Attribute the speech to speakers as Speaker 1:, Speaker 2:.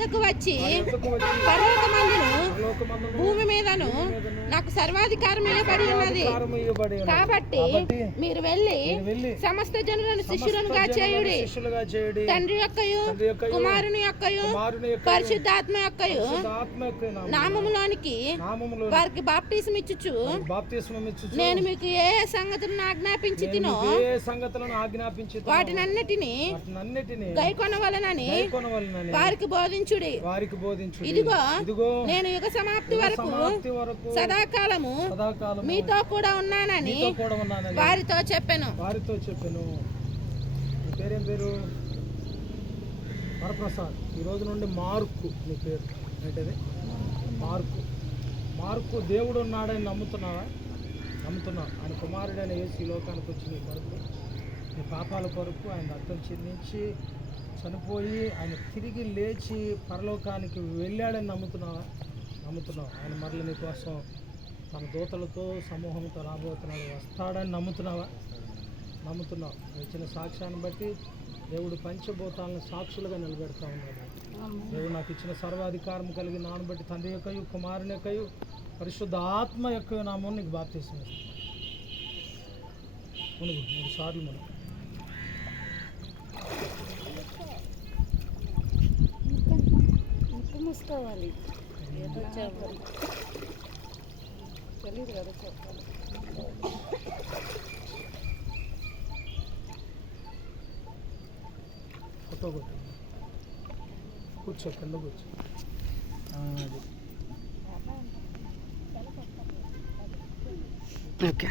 Speaker 1: యొద్దకు వచ్చి
Speaker 2: నా యొద్దకు వచ్చి
Speaker 1: పర్వతమందును
Speaker 2: పరలోకమందును
Speaker 1: భూమి మీదను నాకు సర్వాధికారం ఇవ్వబడి ఉన్నది. కాబట్టి మీరు వెళ్ళి సమస్త జనులను
Speaker 2: శిష్యులుగా చేయుడి.
Speaker 1: తండ్రి యొక్కయు
Speaker 2: యొక్కయు,
Speaker 1: కుమారుని యొక్కయు
Speaker 2: యొక్క
Speaker 1: పరిశుద్ధాత్మ యొక్కయు
Speaker 2: యొక్క నామములో-
Speaker 1: నామములోనికి
Speaker 2: నామములో
Speaker 1: వారికి బాప్టిజం ఇచ్చుచు నేను మీకు ఏ సంగతులను ఆజ్ఞాపించి తినో
Speaker 2: సంగతులను ఆజ్ఞాపించి
Speaker 1: వాటినన్నిటిని గైకొనవలనని
Speaker 2: కొనవలనని
Speaker 1: వారికి బోధించుడి.
Speaker 2: వారికి బోధించు
Speaker 1: ఇదిగో
Speaker 2: ఇదిగో
Speaker 1: నేను యుగ సమాప్తి వరకు సదాకాలము
Speaker 2: సదాకాలం
Speaker 1: మీతో కూడా ఉన్నానని వారితో చెప్పాను.
Speaker 2: వారితో చెప్పాను. మీ పేరేం పేరు? వరప్రసాద్. ఈ రోజు నుండి మార్కు మీ పేరు. ఏంటది? మార్కు. మార్కు దేవుడు ఉన్నాడని నమ్ముతున్నావా? నమ్ముతున్నావు. ఆయన కుమారుడైన యేసు ఈ లోకానికి వచ్చి నీ కొరకు నీ పాపాల కొరకు ఆయన రక్తం చెందించి చనిపోయి ఆయన తిరిగి లేచి పరలోకానికి వెళ్ళాడని నమ్ముతున్నావా? నమ్ముతున్నావు. ఆయన మరల నీ కోసం తన దూతలతో సమూహంతో రాబోతున్నాడు. వస్తాడని నమ్ముతున్నావా? నమ్ముతున్నావు. ఇచ్చిన సాక్ష్యాన్ని బట్టి దేవుడు పంచభూతాలను సాక్షులుగా నిలబెడతా ఉన్నాడు. దేవుడు నాకు ఇచ్చిన సర్వాధికారం కలిగి నాను బట్టి తండ్రి యొక్కయు కుమారుని యొక్కయు పరిశుద్ధ ఆత్మ యొక్క నామం నీకు బాప్తీసం మునుగు మూడు సార్లు మనం
Speaker 1: ముక్కు మూసుకోవాలి తెలియదు కదా చెప్పాలి
Speaker 2: ఫోటో కొట్టు కూర్చో కింద కూర్చో ఆ, అది
Speaker 1: ఓకే